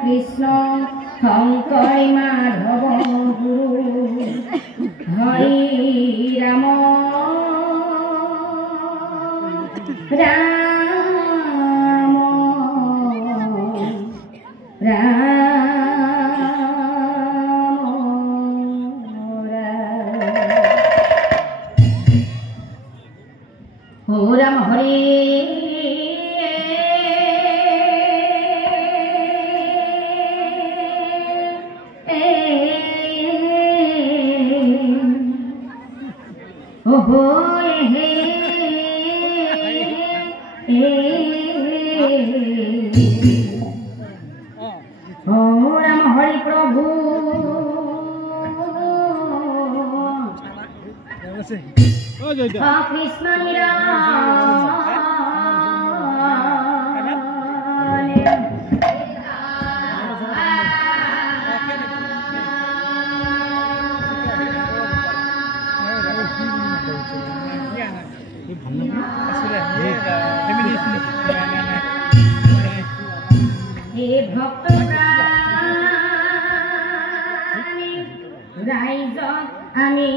কৃষ্ণ শংকৰী মাধৱ গুৰু হৰি ৰাম ৰাম ৰাম ৰাম হৰি ৰাম হৰি প্ৰভু কৃষ্ণ হে ভক্ত ৰাইজক আমি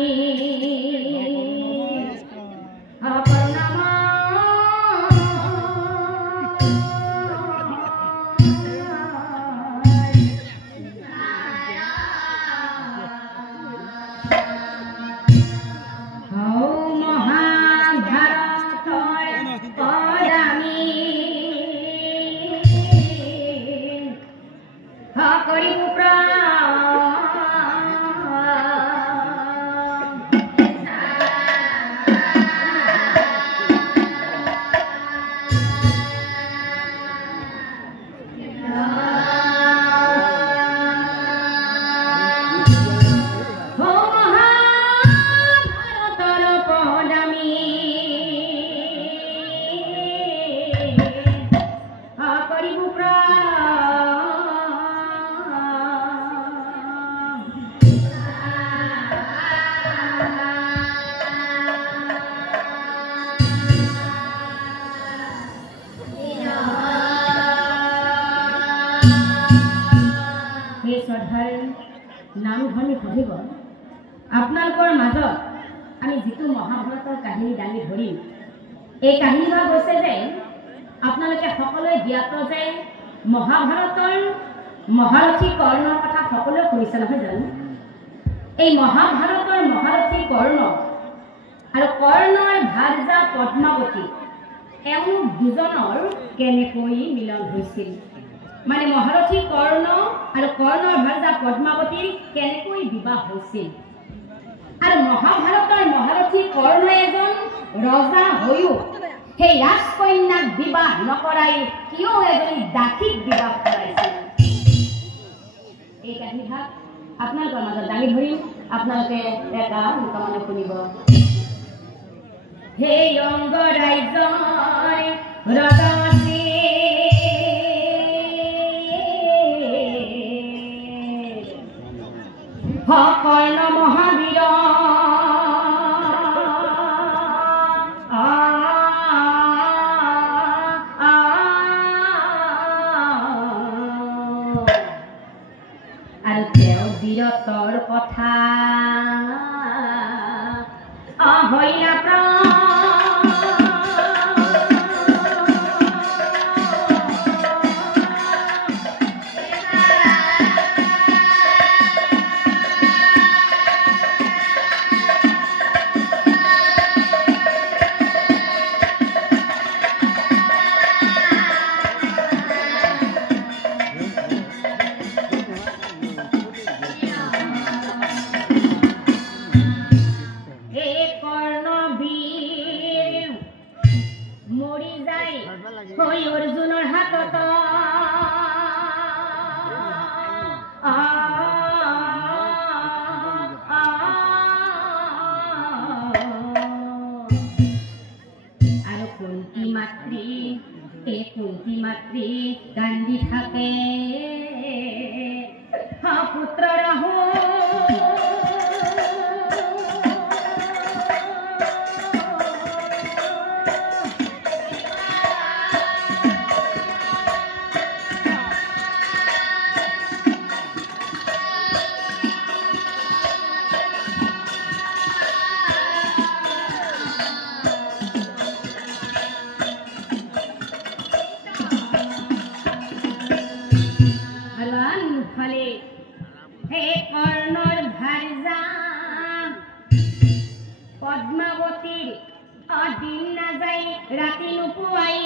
নামধৰ্মী সধিগণ আপোনালোকৰ মাজত আমি যিটো মহাভাৰতৰ কাহিনী দাঙি ধৰিম এই কাহিনীভাগ হৈছে যে আপোনালোকে সকলোৱে জ্ঞাত যে মহাভাৰতৰ মহাৰথী কৰ্ণৰ কথা সকলোৱে শুনিছে নহয় জানো এই মহাভাৰতৰ মহাৰথী কৰ্ণ আৰু কৰ্ণৰ ভাৰ্যা পদ্মাৱতী এওঁলোক দুজনৰ কেনেকৈ মিলন হৈছিল মানে মহাৰথী কৰ্ণ আৰু কৰ্ণৰ ভাৰ্যা পদ্মাৱতীৰ কেনেকৈ বিবাহ হৈছিল আৰু মহাভাৰতৰ মহাৰথী কৰ্ণ এজন ৰজা হৈও সেই ৰাজকন্যাক বিবাহ নকৰাই কিয় এজনী দাসীক বিবাহ কৰাইছিল এই কাহিনীভাগ আপোনালোকৰ মাজত দাঙি ধৰিম আপোনালোকে এটা মনে শুনিব হে অংগ ৰাজ্যৰ ৰজা কৰ্ণ মহাবীৰ আৰু তেওঁ বীৰত্বৰ কথা হইলা অৰ্জুনৰ হাতত আৰু কুন্তি মাতৃ কান্দি থাকে পুত্ৰ ৰাহু হে কৰ্ণৰ ভাৰ্যা পদ্মাবতীৰ অদিন না যাই ৰাতি নুপুয়াই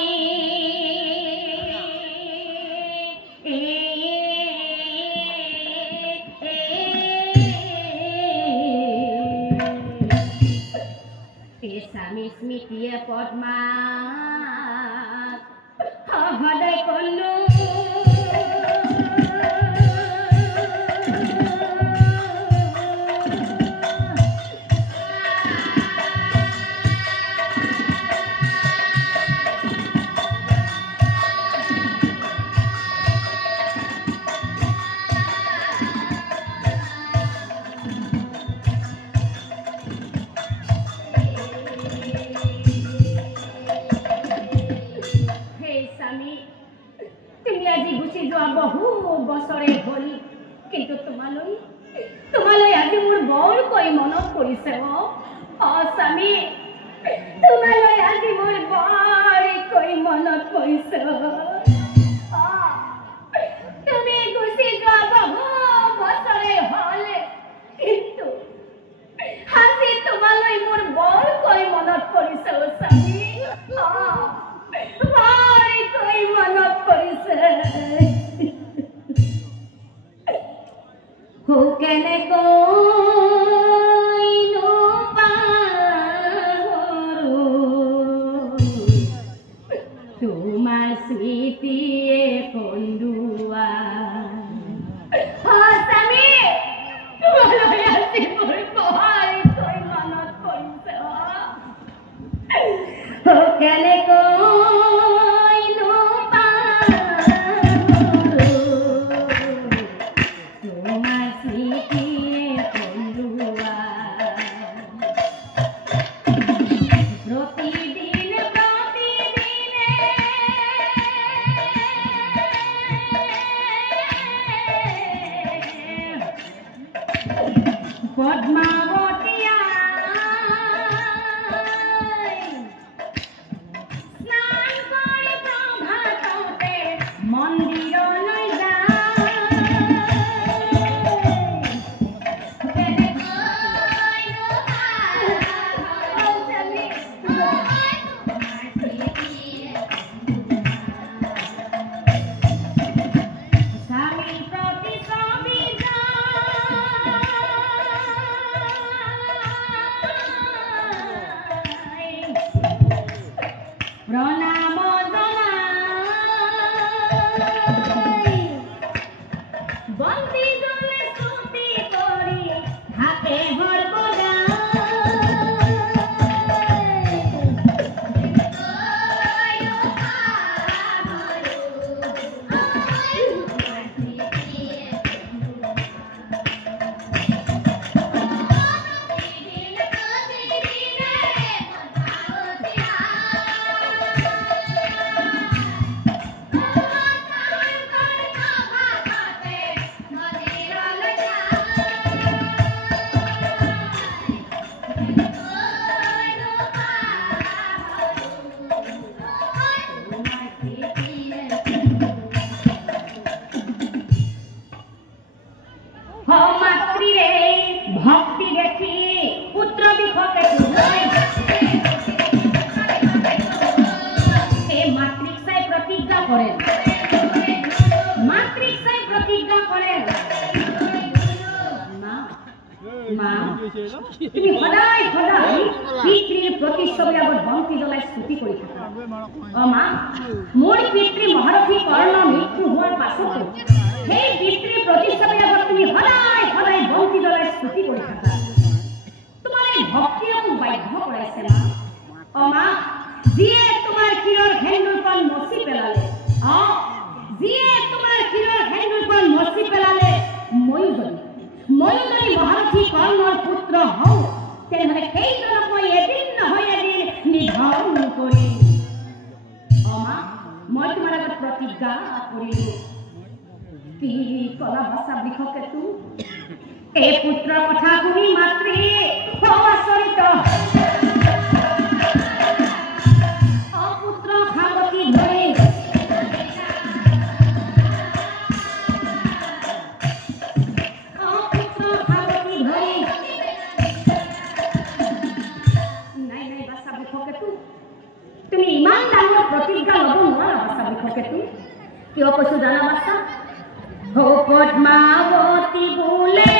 স্বামী স্মৃতিয়ে পদ্মা সদায় কলো বহু বছৰে হ'ল কিন্তু তোমালৈ আজি মোৰ বৰকৈ মনত পৰিছে স্বামী তোমালৈ আজি মোৰ বৰকৈ মনত পৰিছে তুমি গুচি যোৱা বহু বছৰে হ'ল কিন্তু আজি তোমালৈ মোৰ বৰকৈ মনত পৰিছে স্বামী বৰকৈ মনত পৰিছে Who can I go? No paru. Tumar sweetie kondua. Oh, Sami, tumalo yasi purpohai koi manat koise. Who can I go? তুমি সদায় সদায় পিতৃৰ প্ৰতিচ্ছবিৰ আগত বন্তি জ্বলাই স্তুতি কৰি থাকা মা মোৰ পিতৃ মহাৰথী কৰ্ণ মৃত্যু হোৱাৰ পাছতো সেই পিতৃৰ প্ৰতিচ্ছবিৰ আগত তুমি সদায় সদায় বন্তি জ্বলাই স্তুতি কৰি থাকা তোমাৰ এই ভক্তিয়ে মোক বাধ্য কৰাইছে মা যিয়ে তোমাৰ শিৰৰ সেন্দুৰখন মচি পেলালে যিয়ে তোমাৰ শিৰৰ সেন্দুৰখন মচি পেলালে ময়ো যদি মহাৰথী কৰ্ণৰ পুত্ৰ হওঁ তেনেহ'লে সেইজনক মই এদিন নহয় এদিন নিধন কৰিম মই তোমাৰ আগত প্ৰতিজ্ঞা কৰিলো কি কলা ভাষা বৃষকেতু এই পুত্ৰৰ কথা শুনি মাতৃ আচৰিত অপুত্ৰ সাৱতী ধৰি পদ্মাবতী বোলে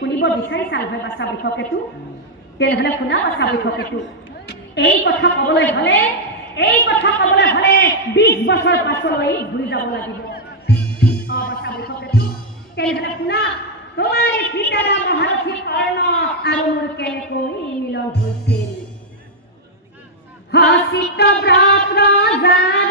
শুনিব বিচাৰিছা নহয় বাচ্চা বৈঠকেতো তেনেহ'লে শুনা বাচ্চা বৈঠকেতো এই কথা ক'বলৈ হ'লে 20 বছৰ পাছলৈ ঘূৰি যাব লাগিব বাচ্চা বৈঠকেতো তেনেহ'লে শুনা তোমাৰ পিতাৰা মহাৰথী কৰ্ণ আৰু মোৰ কেনেকৈ মিলন হৈছিল হসিত ব্ৰত ৰজাৰ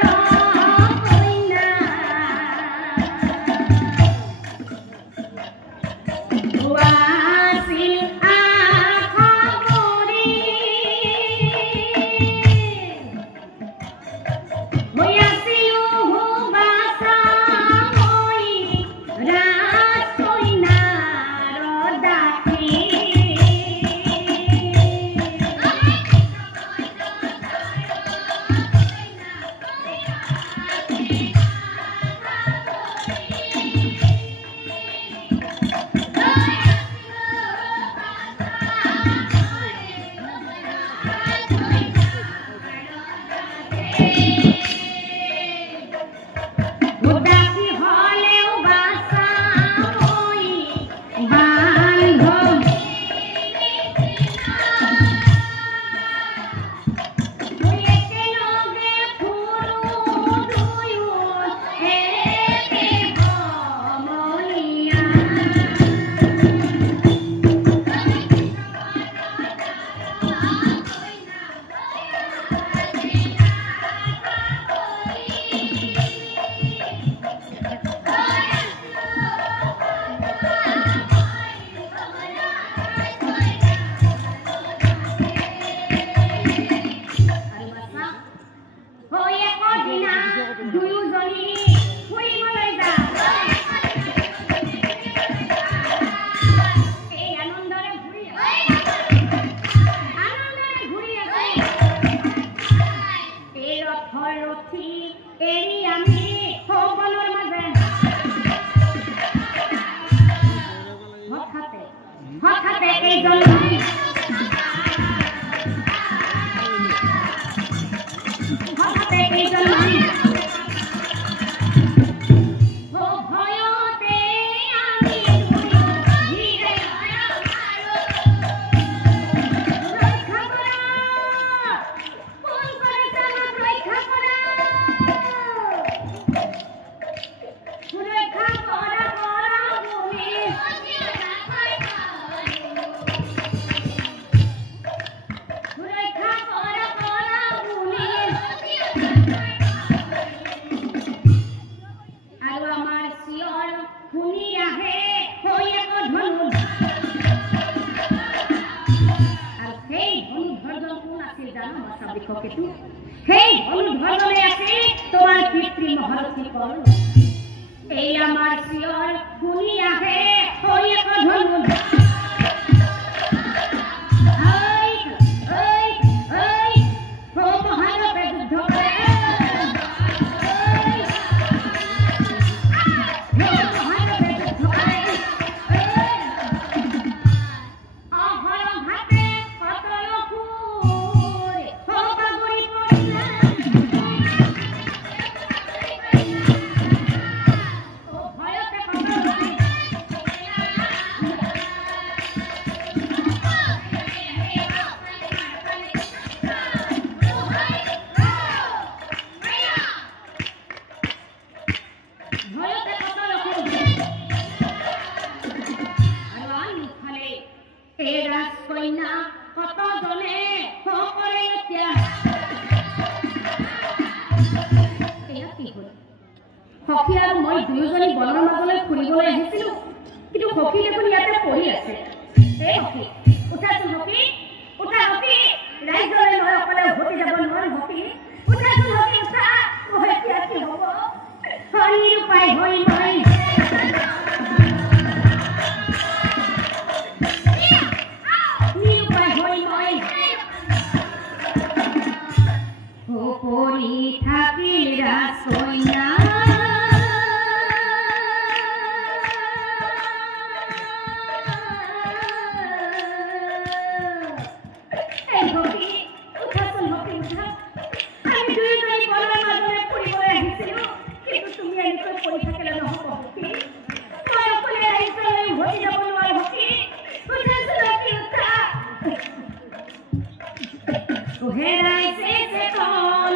হেৰাইছে চেতন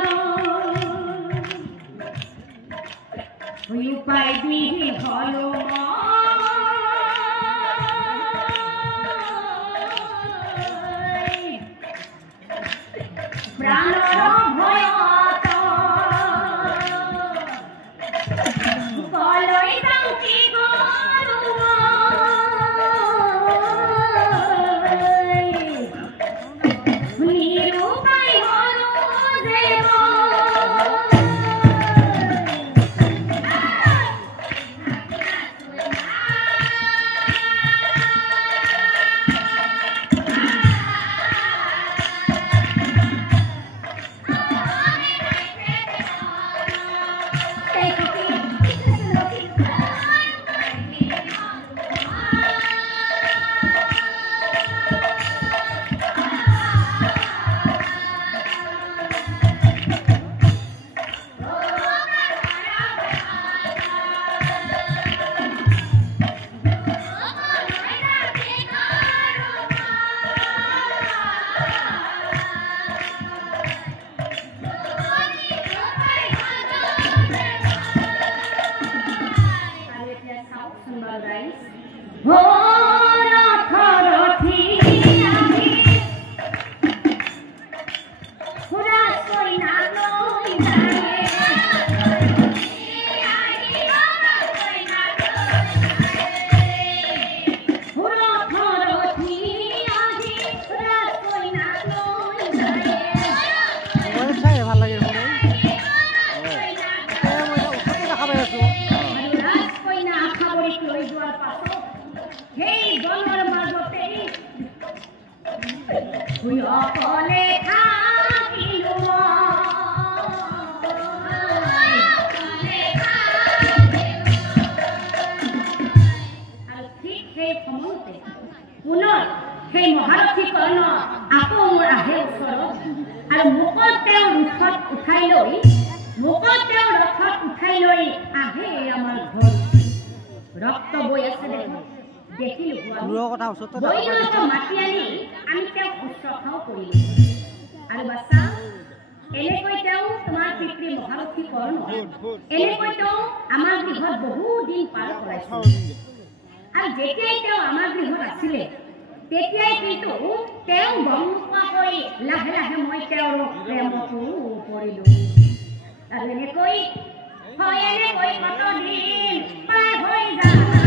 উপায় বিহীন হলো প্ৰাণৰ ভয়ত কলৈ যাওঁ কি সেই মহাৰথী কৰ্ণ আকৌ মোৰ আহে ওচৰত আৰু মুখত তেওঁ ৰথত উঠাই লৈ আহে আমাৰ ঘৰ ৰক্ত বৈ আছে দেখিলো মাতি আনি আমি তেওঁক শুশ্ৰূষাও কৰিলো আৰু বাচ্চা এনেকৈ তেওঁ তোমাৰ পিতৃ মহাৰথী কৰ্ণ এনেকৈ তেওঁ আমাৰ গৃহত বহু দিন পাৰ কৰাইছিল আৰু যেতিয়াই তেওঁ আমাৰ গৃহত আছিলে তেতিয়াই কিন্তু তেওঁ গম পোৱাকৈ লাহে লাহে মই তেওঁৰ প্ৰেমতো পৰিলো আৰু এনেকৈ কতদিন পাৰ হৈ যায়